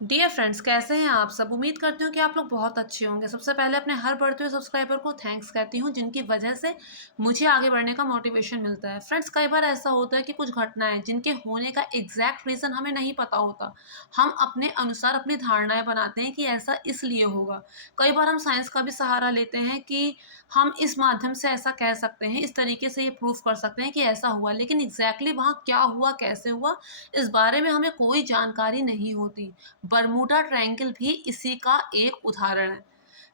Dear friends, कैसे हैं आप सब। उम्मीद करती हूँ कि आप लोग बहुत अच्छे होंगे। सबसे पहले अपने हर बढ़ते हुए सब्सक्राइबर को थैंक्स कहती हूँ, जिनकी वजह से मुझे आगे बढ़ने का मोटिवेशन मिलता है। फ्रेंड्स, कई बार ऐसा होता है कि कुछ घटनाएं जिनके होने का एग्जैक्ट रीज़न हमें नहीं पता होता, हम अपने अनुसार अपनी धारणाएं बनाते हैं कि ऐसा इसलिए होगा। कई बार हम साइंस का भी सहारा लेते हैं कि हम इस माध्यम से ऐसा कह सकते हैं, इस तरीके से ये प्रूफ कर सकते हैं कि ऐसा हुआ, लेकिन एग्जैक्टली वहाँ क्या हुआ, कैसे हुआ, इस बारे में हमें कोई जानकारी नहीं होती। बरमूडा ट्रायंगल भी इसी का एक उदाहरण है।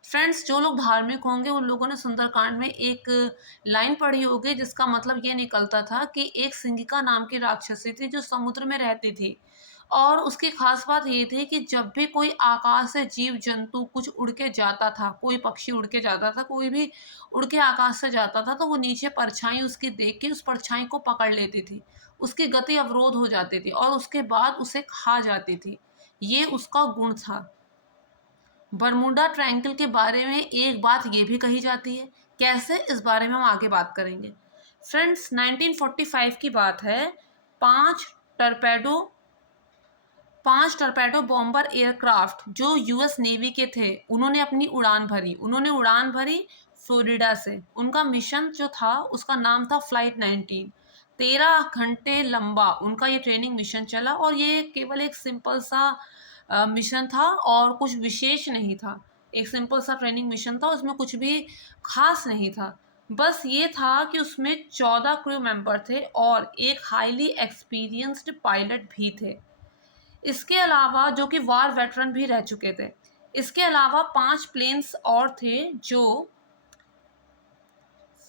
फ्रेंड्स, जो लोग धार्मिक होंगे उन लोगों ने सुंदरकांड में एक लाइन पढ़ी होगी, जिसका मतलब ये निकलता था कि एक सिंगिका नाम की राक्षसी थी जो समुद्र में रहती थी। और उसकी खास बात ये थी कि जब भी कोई आकाश से जीव जंतु कुछ उड़ के जाता था, कोई पक्षी उड़ के जाता था, कोई भी उड़ के आकाश से जाता था, तो वो नीचे परछाई उसकी देख के उस परछाई को पकड़ लेती थी। उसकी गति अवरोध हो जाती थी और उसके बाद उसे खा जाती थी। ये उसका गुण था। बरमूडा ट्रायंगल के बारे में एक बात ये भी कही जाती है। कैसे, इस बारे में हम आगे बात करेंगे। फ्रेंड्स, 1945 की बात है। पांच टर्पेडो पांच टॉर्पेडो बॉम्बर एयरक्राफ्ट जो यूएस नेवी के थे, उन्होंने अपनी उड़ान भरी फ्लोरिडा से। उनका मिशन जो था उसका नाम था फ्लाइट 19। 13 घंटे लंबा उनका ये ट्रेनिंग मिशन चला और ये केवल एक सिंपल सा मिशन था और कुछ विशेष नहीं था। एक सिंपल सा ट्रेनिंग मिशन था, उसमें कुछ भी खास नहीं था। बस ये था कि उसमें 14 क्रू मेंबर थे और एक हाईली एक्सपीरियंस्ड पायलट भी थे। इसके अलावा जो कि वार वेटरन भी रह चुके थे। इसके अलावा 5 प्लेन्स और थे जो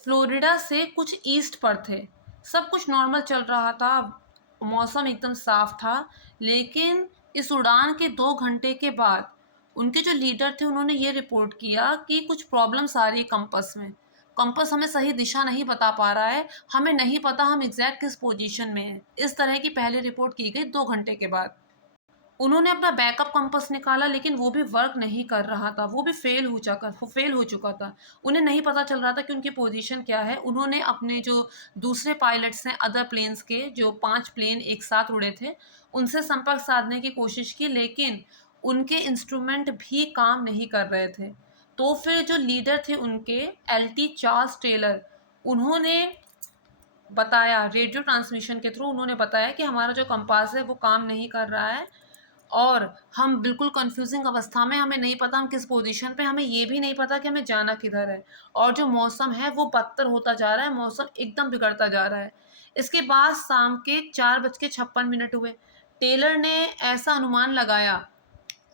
फ्लोरिडा से कुछ ईस्ट पर थे। सब कुछ नॉर्मल चल रहा था, मौसम एकदम साफ था। लेकिन इस उड़ान के 2 घंटे के बाद उनके जो लीडर थे उन्होंने ये रिपोर्ट किया कि कुछ प्रॉब्लम्स आ रही है कंपस में। कंपस हमें सही दिशा नहीं बता पा रहा है, हमें नहीं पता हम एग्जैक्ट किस पोजीशन में हैं। इस तरह की पहली रिपोर्ट की गई 2 घंटे के बाद। उन्होंने अपना बैकअप कंपास निकाला, लेकिन वो भी वर्क नहीं कर रहा था, वो भी फेल हो चुका था। उन्हें नहीं पता चल रहा था कि उनकी पोजीशन क्या है। उन्होंने अपने जो दूसरे पायलट्स हैं अदर प्लेन्स के, जो 5 प्लेन एक साथ उड़े थे, उनसे संपर्क साधने की कोशिश की, लेकिन उनके इंस्ट्रूमेंट भी काम नहीं कर रहे थे। तो फिर जो लीडर थे उनके, एलटी चार्ल्स टेलर, उन्होंने बताया, रेडियो ट्रांसमिशन के थ्रू उन्होंने बताया कि हमारा जो कंपास है वो काम नहीं कर रहा है और हम बिल्कुल कंफ्यूजिंग अवस्था में, हमें नहीं पता हम किस पोजीशन पे, हमें ये भी नहीं पता कि हमें जाना किधर है। और जो मौसम है वो बदतर होता जा रहा है, मौसम एकदम बिगड़ता जा रहा है। इसके बाद शाम के 4:56 हुए। टेलर ने ऐसा अनुमान लगाया,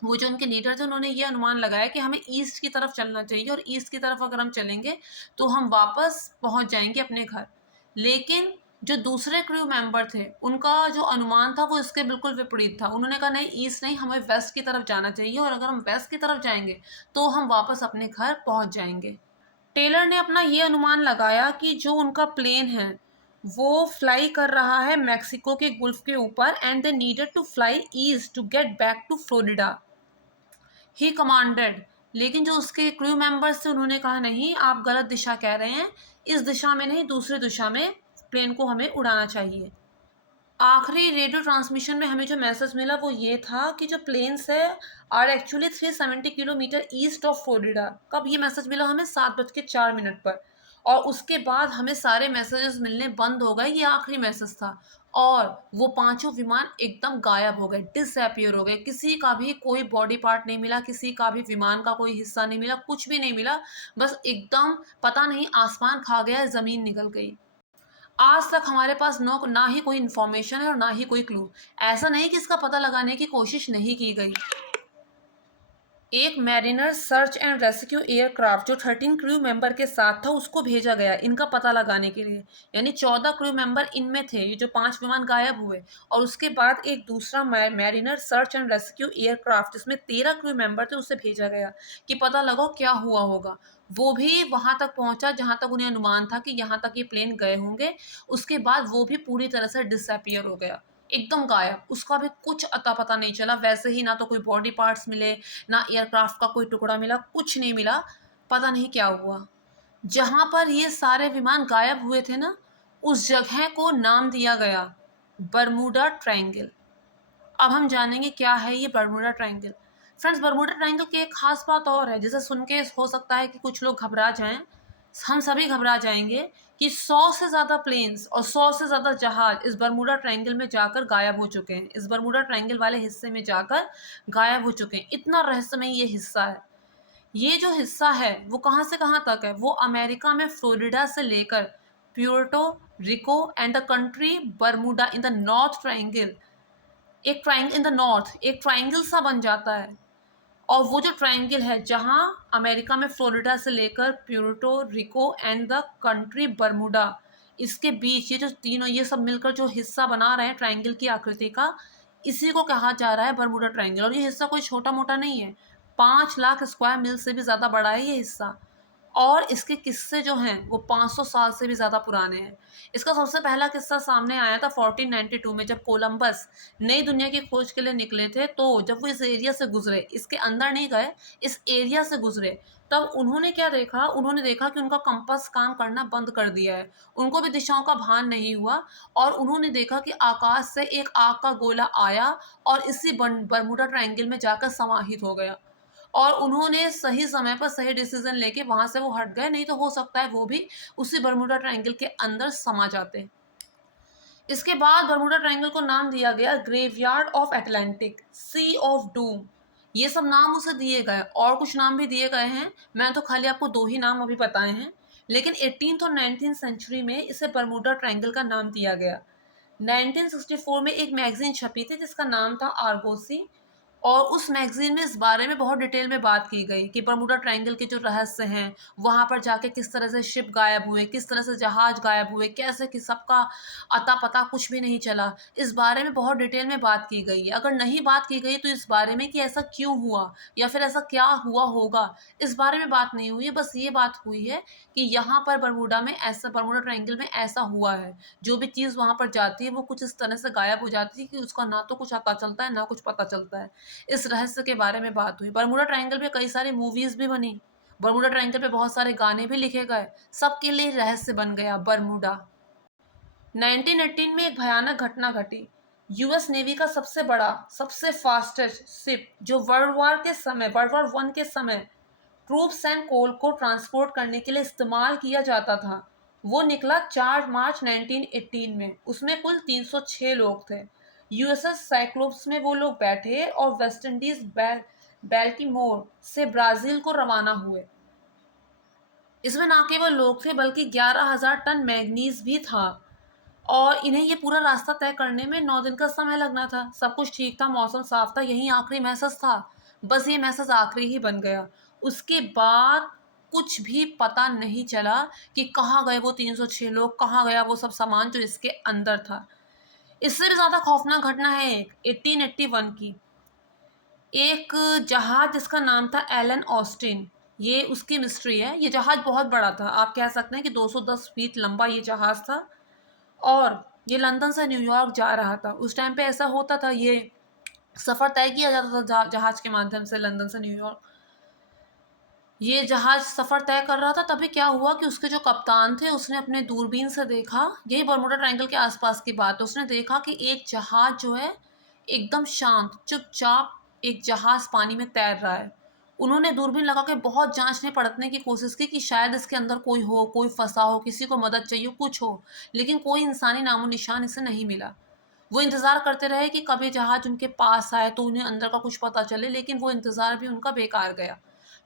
वो जो उनके लीडर थे उन्होंने ये अनुमान लगाया कि हमें ईस्ट की तरफ चलना चाहिए और ईस्ट की तरफ अगर हम चलेंगे तो हम वापस पहुंच जाएंगे अपने घर। लेकिन जो दूसरे क्रू मेंबर थे उनका जो अनुमान था वो इसके बिल्कुल विपरीत था। उन्होंने कहा नहीं, ईस्ट नहीं, हमें वेस्ट की तरफ जाना चाहिए और अगर हम वेस्ट की तरफ जाएंगे तो हम वापस अपने घर पहुंच जाएंगे। टेलर ने अपना ये अनुमान लगाया कि जो उनका प्लेन है वो फ्लाई कर रहा है मैक्सिको के गुल्फ के ऊपर, and they needed to fly east to get back to Florida, he commanded. लेकिन जो उसके क्रू मेंबर्स थे उन्होंने कहा नहीं, आप गलत दिशा कह रहे हैं, इस दिशा में नहीं दूसरी दिशा में प्लेन को हमें उड़ाना चाहिए। आखिरी रेडियो ट्रांसमिशन में हमें जो मैसेज मिला वो ये था कि जो प्लेन्स है are actually 370 kilometre east of Florida. कब ये मैसेज मिला हमें? 7:04 पर। और उसके बाद हमें सारे मैसेजेस मिलने बंद हो गए, ये आखिरी मैसेज था। और वो पांचों विमान एकदम गायब हो गए, डिसअपियर हो गए। किसी का भी कोई बॉडी पार्ट नहीं मिला, किसी का भी विमान का कोई हिस्सा नहीं मिला, कुछ भी नहीं मिला। बस एकदम पता नहीं आसमान खा गया, ज़मीन निकल गई। आज तक हमारे पास ना ही कोई इन्फॉर्मेशन है और ना ही कोई क्लू। ऐसा नहीं कि इसका पता लगाने की कोशिश नहीं की गई। एक mariner search and rescue aircraft जो 13 क्रू मेंबर के साथ था उसको भेजा गया इनका पता लगाने के लिए। यानी 14 क्रू मेंबर इनमें थे, ये जो 5 विमान गायब हुए। और उसके बाद एक दूसरा mariner search and rescue aircraft जिसमें 13 क्रू मेंबर थे उसे भेजा गया कि पता लगाओ क्या हुआ होगा। वो भी वहां तक पहुंचा जहां तक उन्हें अनुमान था कि यहाँ तक ये प्लेन गए होंगे। उसके बाद वो भी पूरी तरह से डिसअपियर हो गया, एकदम गायब। उसका भी कुछ अता पता नहीं चला। वैसे ही ना तो कोई बॉडी पार्ट्स मिले, ना एयरक्राफ्ट का कोई टुकड़ा मिला, कुछ नहीं मिला। पता नहीं क्या हुआ। जहां पर ये सारे विमान गायब हुए थे ना, उस जगह को नाम दिया गया बरमूडा ट्रायंगल। अब हम जानेंगे क्या है ये Bermuda triangle. Friends, Bermuda triangle की एक खास बात और है, जिसे सुन के हो सकता है कि कुछ लोग घबरा जाएं। हम सभी घबरा जाएंगे कि 100 से ज़्यादा प्लेन्स और 100 से ज़्यादा जहाज इस बर्मुडा ट्रायंगल में जाकर गायब हो चुके हैं, इस बर्मुडा ट्रायंगल वाले हिस्से में जाकर गायब हो चुके हैं। इतना रहस्यमय ये हिस्सा है। ये जो हिस्सा है वो कहाँ से कहाँ तक है? वो अमेरिका में फ्लोरिडा से लेकर Puerto Rico and the country Bermuda in the north triangle, एक ट्रायंगल इन द नॉर्थ, एक ट्रायंगल सा बन जाता है। और वो जो ट्रायंगल है जहाँ अमेरिका में फ्लोरिडा से लेकर Puerto Rico and the country Bermuda, इसके बीच ये जो तीनों ये सब मिलकर जो हिस्सा बना रहे हैं ट्रायंगल की आकृति का, इसी को कहा जा रहा है बर्मुडा ट्रायंगल। और ये हिस्सा कोई छोटा मोटा नहीं है, 5 लाख स्क्वायर मील से भी ज़्यादा बड़ा है ये हिस्सा। और इसके किस्से जो हैं वो 500 साल से भी ज़्यादा पुराने हैं। इसका सबसे पहला किस्सा सामने आया था 1492 में, जब कोलंबस नई दुनिया की खोज के लिए निकले थे। तो जब वो इस एरिया से गुजरे, इसके अंदर नहीं गए, इस एरिया से गुजरे, तब उन्होंने क्या देखा? उन्होंने देखा कि उनका कंपास काम करना बंद कर दिया है, उनको भी दिशाओं का भान नहीं हुआ। और उन्होंने देखा कि आकाश से एक आग का गोला आया और इसी बर्मुडा ट्रायंगल में जाकर समाहित हो गया। और उन्होंने सही समय पर सही डिसीजन लेके वहाँ से वो हट गए, नहीं तो हो सकता है वो भी उसी बर्मुडा ट्रायंगल के अंदर समा जाते। इसके बाद बर्मुडा ट्रायंगल को नाम दिया गया graveyard of Atlantic, sea of doom. ये सब नाम उसे दिए गए, और कुछ नाम भी दिए गए हैं, मैं तो खाली आपको 2 ही नाम अभी बताए हैं। लेकिन 18th और 19th सेंचुरी में इसे बर्मुडा ट्रायंगल का नाम दिया गया। 1964 में एक मैगजीन छपी थी जिसका नाम था आर्गोसी, और उस मैगजीन में इस बारे में बहुत डिटेल में बात की गई कि बर्मुडा ट्रायंगल के जो रहस्य हैं, वहाँ पर जाके किस तरह से शिप गायब हुए, किस तरह से जहाज गायब हुए, कैसे कि सबका अता पता कुछ भी नहीं चला। इस बारे में बहुत डिटेल में बात की गई है। अगर नहीं बात की गई तो इस बारे में कि ऐसा क्यों हुआ या फिर ऐसा क्या हुआ होगा, इस बारे में बात नहीं हुई है। बस ये बात हुई है कि यहाँ पर बर्मुडा में ऐसा, बर्मुडा ट्रायंगल में ऐसा हुआ है। जो भी चीज़ वहाँ पर जाती है वो कुछ इस तरह से गायब हो जाती है कि उसका ना तो कुछ पता चलता है, ना कुछ पता चलता है। इस रहस्य के बारे में बात हुई। बर्मुडा ट्रायंगल पे कई सारी मूवीज भी बनी, बर्मुडा ट्रायंगल पे बहुत सारे गाने भी लिखे गए, सबके लिए रहस्य बन गया बर्मुडा। 1918 में एक भयानक घटना घटी। यूएस नेवी का सबसे बड़ा, सबसे फास्टेस्ट शिप, जो वर्ल्ड वॉर वन के समय ट्रूप्स एंड कोल को ट्रांसपोर्ट करने के लिए इस्तेमाल किया जाता था, वो निकला 4 मार्च 1918 में। उसमें कुल 306 लोग थे। यूएसएस साइक्लोप्स में वो लोग बैठे और वेस्ट इंडीज बेल्टीमोर से ब्राज़ील को रवाना हुए। इसमें ना केवल लोग थे बल्कि 11,000 टन मैग्नीज भी था, और इन्हें ये पूरा रास्ता तय करने में 9 दिन का समय लगना था। सब कुछ ठीक था, मौसम साफ था, यही आखिरी मैसेज था। बस ये मैसेज आखिरी ही बन गया। उसके बाद कुछ भी पता नहीं चला कि कहाँ गए वो 306 लोग, कहाँ गया वो सब सामान जो इसके अंदर था। इससे भी ज़्यादा खौफनाक घटना है एक 1881 की। एक जहाज जिसका नाम था एलन ऑस्टिन, ये उसकी मिस्ट्री है। ये जहाज बहुत बड़ा था, आप कह सकते हैं कि 210 फीट लंबा ये जहाज था, और ये लंदन से न्यूयॉर्क जा रहा था। उस टाइम पे ऐसा होता था, ये सफ़र तय किया जाता था जहाज के माध्यम से लंदन से न्यूयॉर्क। ये जहाज सफ़र तय कर रहा था, तभी क्या हुआ कि उसके जो कप्तान थे उसने अपने दूरबीन से देखा, यही बर्मुडा ट्रायंगल के आसपास की बात है, उसने देखा कि एक जहाज जो है एकदम शांत चुपचाप एक जहाज पानी में तैर रहा है। उन्होंने दूरबीन लगा के बहुत जांचने परखने की कोशिश की कि शायद इसके अंदर कोई हो, कोई फंसा हो, किसी को मदद चाहिए, कुछ हो, लेकिन कोई इंसानी नामो निशान इसे नहीं मिला। वो इंतज़ार करते रहे कि कभी जहाज उनके पास आए तो उन्हें अंदर का कुछ पता चले, लेकिन वो इंतज़ार भी उनका बेकार गया।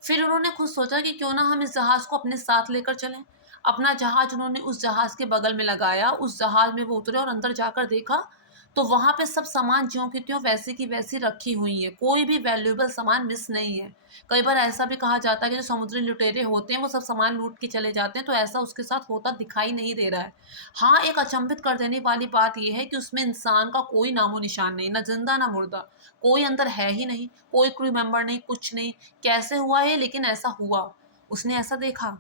फिर उन्होंने खुद सोचा कि क्यों ना हम इस जहाज़ को अपने साथ लेकर चलें। अपना जहाज उन्होंने उस जहाज़ के बगल में लगाया, उस जहाज़ में वो उतरे और अंदर जाकर देखा तो वहाँ पे सब सामान ज्यों की त्यों वैसी की वैसी रखी हुई है, कोई भी वैल्यूएबल सामान मिस नहीं है। कई बार ऐसा भी कहा जाता है कि जो समुद्री लुटेरे होते हैं वो सब सामान लूट के चले जाते हैं, तो ऐसा उसके साथ होता दिखाई नहीं दे रहा है। हाँ, एक अचंभित कर देने वाली बात ये है कि उसमें इंसान का कोई नामो निशान नहीं, ना जिंदा ना मुर्दा, कोई अंदर है ही नहीं, कोई क्रू मेंबर नहीं, कुछ नहीं। कैसे हुआ है, लेकिन ऐसा हुआ, उसने ऐसा देखा।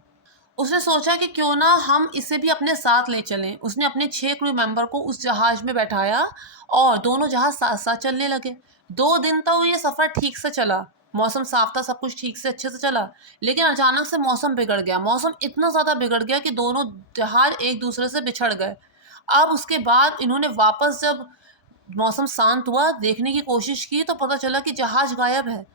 उसने सोचा कि क्यों ना हम इसे भी अपने साथ ले चलें। उसने अपने 6 क्रू मेंबर को उस जहाज में बैठाया और दोनों जहाज साथ साथ चलने लगे। 2 दिन तक ये सफ़र ठीक से चला, मौसम साफ था, सब कुछ ठीक से अच्छे से चला। लेकिन अचानक से मौसम बिगड़ गया। मौसम इतना ज़्यादा बिगड़ गया कि दोनों जहाज एक दूसरे से बिछड़ गए। अब उसके बाद इन्होंने वापस जब मौसम शांत हुआ, देखने की कोशिश की तो पता चला कि जहाज़ गायब है।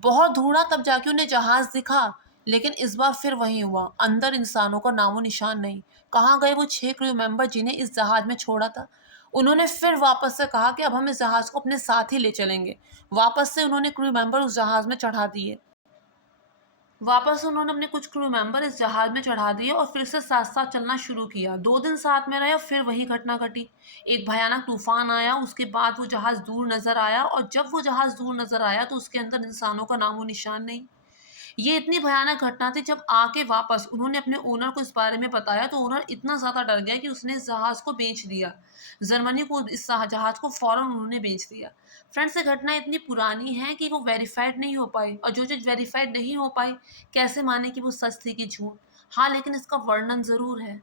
बहुत ढूँढा तब जाके उन्हें जहाज़ दिखा, लेकिन इस बार फिर वही हुआ, अंदर इंसानों का नामो-निशान नहीं। कहाँ गए वो 6 क्रू मेंबर जिन्हें इस जहाज़ में छोड़ा था? उन्होंने फिर वापस से कहा कि अब हम इस जहाज़ को अपने साथ ही ले चलेंगे। वापस से उन्होंने क्रू मेंबर उस जहाज़ में चढ़ा दिए। वापस उन्होंने अपने कुछ क्रू मेंबर इस जहाज में चढ़ा दिए और फिर से साथ साथ चलना शुरू किया। 2 दिन साथ में रहे और फिर वही घटना घटी। एक भयानक तूफान आया, उसके बाद वो जहाज दूर नजर आया और जब वो जहाज दूर नजर आया तो उसके अंदर इंसानों का नामो निशान नहीं। ये इतनी भयानक घटना थी, जब आके वापस उन्होंने अपने ओनर को इस बारे में बताया तो ओनर इतना ज़्यादा डर गया कि उसने इस जहाज़ को बेच दिया। जर्मनी को इस जहाज़ को फ़ौरन उन्होंने बेच दिया। फ्रेंड्स, ये घटना इतनी पुरानी है कि वो वेरीफाइड नहीं हो पाई, और जो चीज़ वेरीफाइड नहीं हो पाई, कैसे माने कि वो सच थी कि झूठ? हाँ, लेकिन इसका वर्णन ज़रूर है।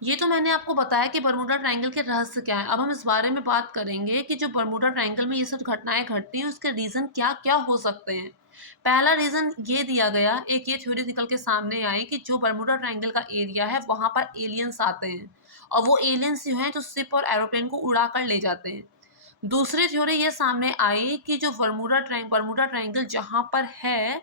ये तो मैंने आपको बताया कि बरमूडा ट्रायंगल के रहस्य क्या हैं। अब हम इस बारे में बात करेंगे कि जो बरमूडा ट्रायंगल में ये सब घटनाएँ घटती हैं, उसके रीज़न क्या-क्या हो सकते हैं। पहला रीज़न ये दिया गया, एक ये थ्योरी निकल के सामने आई कि जो बरमूडा ट्रायंगल का एरिया है, वहाँ पर एलियंस आते हैं और वो एलियंस जो हैं, जो शिप और एरोप्लेन को उड़ा कर ले जाते हैं। दूसरी थ्योरी ये सामने आई कि जो बरमूडा ट्रायंगल जहाँ पर है,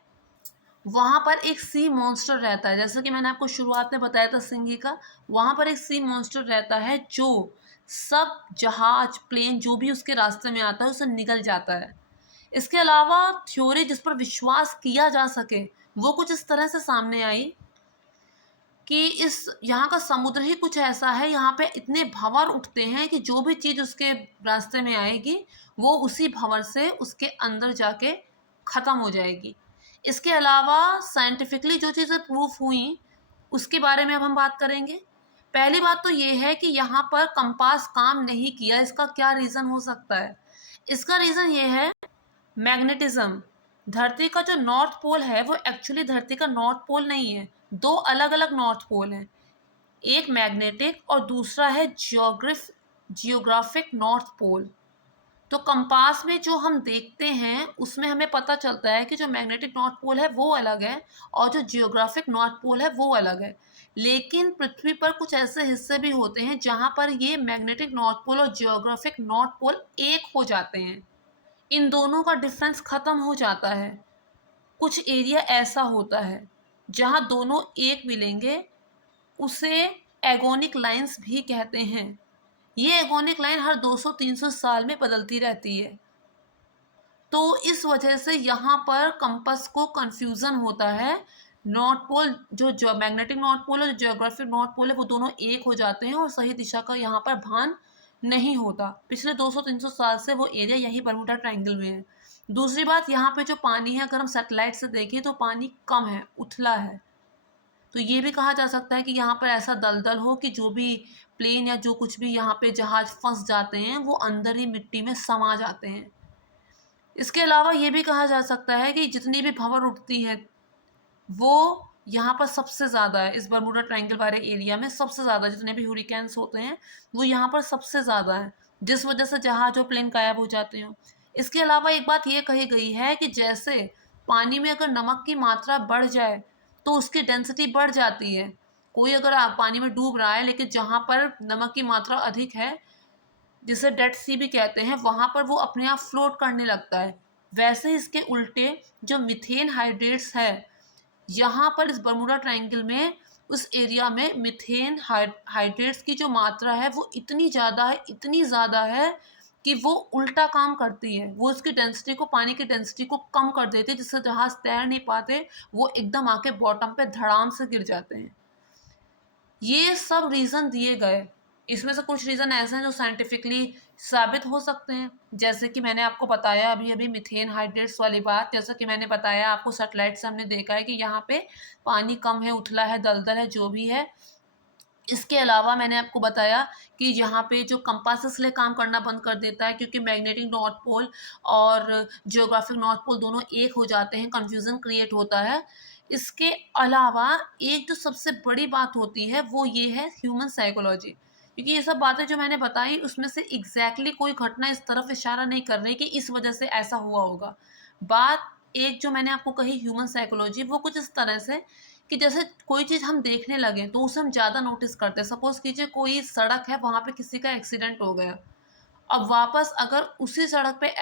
वहाँ पर एक सी मॉन्स्टर रहता है। जैसा कि मैंने आपको शुरुआत में बताया था सिंघी का, वहाँ पर एक सी मॉन्स्टर रहता है जो सब जहाज, प्लेन जो भी उसके रास्ते में आता है उसे निगल जाता है। इसके अलावा थ्योरी जिस पर विश्वास किया जा सके, वो कुछ इस तरह से सामने आई कि इस यहाँ का समुद्र ही कुछ ऐसा है, यहाँ पे इतने भंवर उठते हैं कि जो भी चीज़ उसके रास्ते में आएगी, वो उसी भंवर से उसके अंदर जाके ख़त्म हो जाएगी। इसके अलावा साइंटिफिकली जो चीज़ें प्रूफ हुई, उसके बारे में अब हम बात करेंगे। पहली बात तो ये है कि यहाँ पर कंपास काम नहीं किया, इसका क्या रीज़न हो सकता है? इसका रीज़न ये है, मैग्नेटिज्म। धरती का जो नॉर्थ पोल है वो एक्चुअली धरती का नॉर्थ पोल नहीं है, दो अलग अलग नॉर्थ पोल हैं। एक मैग्नेटिक और दूसरा है जियोग्राफिक नॉर्थ पोल। तो कंपास में जो हम देखते हैं उसमें हमें पता चलता है कि जो मैग्नेटिक नॉर्थ पोल है वो अलग है और जो जियोग्राफिक नॉर्थ पोल है वो अलग है। लेकिन पृथ्वी पर कुछ ऐसे हिस्से भी होते हैं जहाँ पर ये मैग्नेटिक नॉर्थ पोल और जियोग्राफिक नॉर्थ पोल एक हो जाते हैं, इन दोनों का डिफरेंस ख़त्म हो जाता है। कुछ एरिया ऐसा होता है जहाँ दोनों एक मिलेंगे, उसे एगोनिक लाइन्स भी कहते हैं। ये एगोनिक लाइन हर 200-300 साल में बदलती रहती है। तो इस वजह से यहाँ पर कंपास को कन्फ्यूज़न होता है। नॉर्थ पोल, जो मैग्नेटिक नॉर्थ पोल और जो जियोग्राफिक नॉर्थ पोल है, वो दोनों एक हो जाते हैं और सही दिशा का यहाँ पर भान नहीं होता। पिछले 200-300 साल से वो एरिया यही बरमूडा ट्रायंगल में है। दूसरी बात, यहाँ पे जो पानी है, अगर हम सैटेलाइट से देखें तो पानी कम है, उथला है। तो ये भी कहा जा सकता है कि यहाँ पर ऐसा दलदल हो कि जो भी प्लेन या जो कुछ भी यहाँ पे जहाज़ फँस जाते हैं, वो अंदर ही मिट्टी में समा जाते हैं। इसके अलावा ये भी कहा जा सकता है कि जितनी भी भंवर उठती है, वो यहाँ पर सबसे ज़्यादा है। इस बरमूडा ट्रायंगल वाले एरिया में सबसे ज़्यादा जितने भी हुरिकेन्स होते हैं, वो यहाँ पर सबसे ज़्यादा है, जिस वजह से जहाज और प्लेन गायब हो जाते हैं। इसके अलावा एक बात ये कही गई है कि जैसे पानी में अगर नमक की मात्रा बढ़ जाए, तो उसकी डेंसिटी बढ़ जाती है। कोई अगर पानी में डूब रहा है, लेकिन जहाँ पर नमक की मात्रा अधिक है, जिसे डेड सी भी कहते हैं, वहाँ पर वो अपने आप फ्लोट करने लगता है। वैसे ही इसके उल्टे जो मीथेन हाइड्रेट्स है, यहाँ पर इस बरमूडा ट्रायंगल में, उस एरिया में मीथेन हाइड्रेट्स की जो मात्रा है वो इतनी ज़्यादा है कि वो उल्टा काम करती है। वो उसकी डेंसिटी को, पानी की डेंसिटी को कम कर देती है, जिससे जहाज़ तैर नहीं पाते, वो एकदम आके बॉटम पे धड़ाम से गिर जाते हैं। ये सब रीज़न दिए गए। इसमें से कुछ रीज़न ऐसे हैं जो साइंटिफिकली साबित हो सकते हैं। जैसे कि मैंने आपको बताया अभी-अभी मीथेन हाइड्रेट्स वाली बात, जैसा कि मैंने बताया आपको, सैटेलाइट से हमने देखा है कि यहाँ पे पानी कम है, उथला है, दलदल है, जो भी है। इसके अलावा मैंने आपको बताया कि यहाँ पे जो कंपास इसलिए काम करना बंद कर देता है क्योंकि मैग्नेटिक नॉर्थ पोल और जियोग्राफिक नॉर्थ पोल दोनों एक हो जाते हैं, कन्फ्यूज़न क्रिएट होता है। इसके अलावा एक जो सबसे बड़ी बात होती है वो ये है ह्यूमन साइकोलॉजी, क्योंकि ये सब बातें जो मैंने बताई उसमें से एग्ज़ैक्टली कोई घटना इस तरफ इशारा नहीं कर रही कि इस वजह से ऐसा हुआ होगा। बात एक जो मैंने आपको कही, ह्यूमन साइकोलॉजी, वो कुछ इस तरह से कि जैसे कोई चीज़ हम देखने लगें तो उसे हम ज़्यादा नोटिस करते हैं। सपोज़ कीजिए कोई सड़क है, वहाँ पे किसी का एक्सीडेंट हो गया अब वापस अगर उसी सड़क पे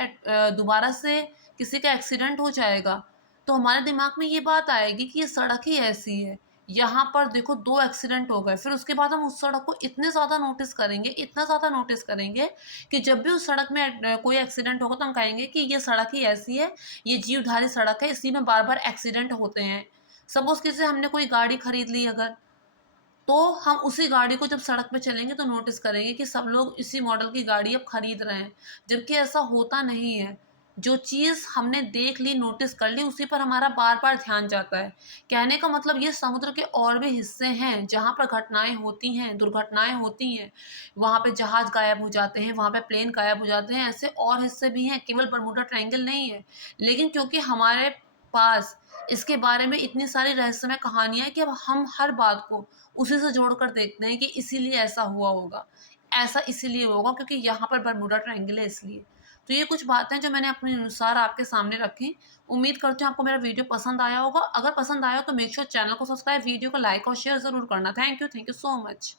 दोबारा से किसी का एक्सीडेंट हो जाएगा, तो हमारे दिमाग में ये बात आएगी कि ये सड़क ही ऐसी है। यहाँ पर देखो 2 एक्सीडेंट हो गए, फिर उसके बाद हम उस सड़क को इतने ज़्यादा नोटिस करेंगे, इतना ज़्यादा नोटिस करेंगे कि जब भी उस सड़क में कोई एक्सीडेंट होगा तो हम कहेंगे कि ये सड़क ही ऐसी है, ये जीवधारी सड़क है, इसी में बार-बार एक्सीडेंट होते हैं। सपोज़ कीजिए हमने कोई गाड़ी खरीद ली अगर, तो हम उसी गाड़ी को जब सड़क पे चलेंगे तो नोटिस करेंगे कि सब लोग इसी मॉडल की गाड़ी अब खरीद रहे हैं, जबकि ऐसा होता नहीं है। जो चीज़ हमने देख ली, नोटिस कर ली, उसी पर हमारा बार-बार ध्यान जाता है। कहने का मतलब ये समुद्र के और भी हिस्से हैं, जहाँ पर घटनाएँ होती हैं, दुर्घटनाएँ होती हैं। वहाँ पे जहाज़ गायब हो जाते हैं, वहाँ पे प्लेन गायब हो जाते हैं, ऐसे और हिस्से भी हैं, केवल बरमूडा ट्रायंगल नहीं है। लेकिन क्योंकि हमारे पास इसके बारे में इतनी सारी रहस्यमय कहानियाँ हैं कि अब हम हर बात को उसी से जोड़कर देखते हैं कि इसीलिए ऐसा हुआ होगा। ऐसा इसीलिए होगा क्योंकि यहाँ पर बरमूडा ट्रायंगल है इसलिए। तो ये कुछ बातें जो मैंने अपने अनुसार आपके सामने रखी। उम्मीद करती हूँ आपको मेरा वीडियो पसंद आया होगा। अगर पसंद आया हो तो मेक श्योर चैनल को सब्सक्राइब, वीडियो को लाइक और शेयर ज़रूर करना। Thank you so much.